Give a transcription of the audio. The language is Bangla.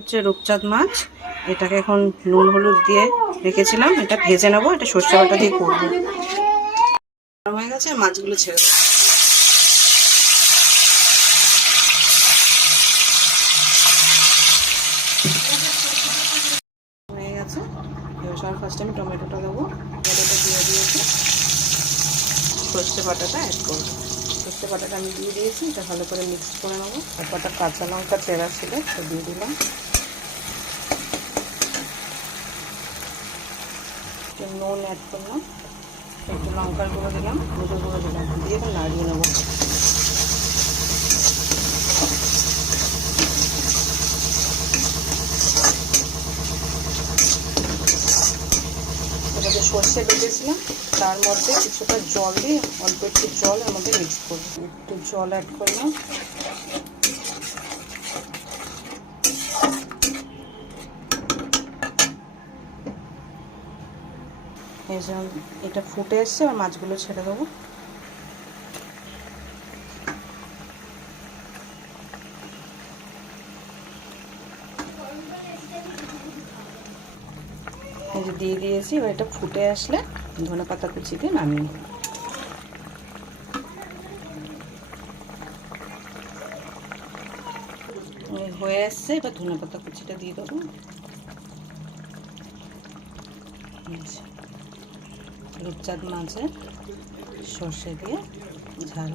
হচ্ছে রূপচাঁদ মাছ। এটাকে এখন নুন হলুদ দিয়ে রেখেছিলাম, এটা ভেজে নেবো। এটা সর্ষে বাটা দিয়ে করবো। গরম হয়ে গেছে, মাছগুলো ছেড়ে দেবো। হয়ে গেছে, এবার সবার ফার্স্টে আমি টমেটোটা দেবো। টমেটোটা দিয়ে দিয়েছি, সর্ষে বাটাটা অ্যাড করবো। সর্ষে বাটাটা আমি দিয়ে দিয়েছি, এটা ভালো করে মিক্স করে নেবো। তারপরটা কাঁচা লঙ্কা চেরা ছিল, সেটা দিয়ে দিলাম। নুন অ্যাড করলাম, একটু লঙ্কার গুঁড়ো দিলাম, হলুদের গুঁড়ো দিলাম, দিয়ে এবার নাড়িয়ে নেবো। এটা যে সর্ষে বেটেছিলাম তার মধ্যে কিছুটা জল দিয়ে, অল্প একটু জল এর মধ্যে মিক্স করবো। একটু জল অ্যাড করলাম। এই যে এটা ফুটে এসছে, আর মাছগুলো ছেড়ে দেবো। এই যে দিয়ে দিয়েছি, এবার এটা ফুটে আসলে ধনেপাতা কুচি দিয়ে নামিয়ে। হয়ে আসছে, এবার ধনেপাতা কুচিটা দিয়ে দেবো। রূপচাঁদ মাছের সর্ষে দিয়ে ঝাল।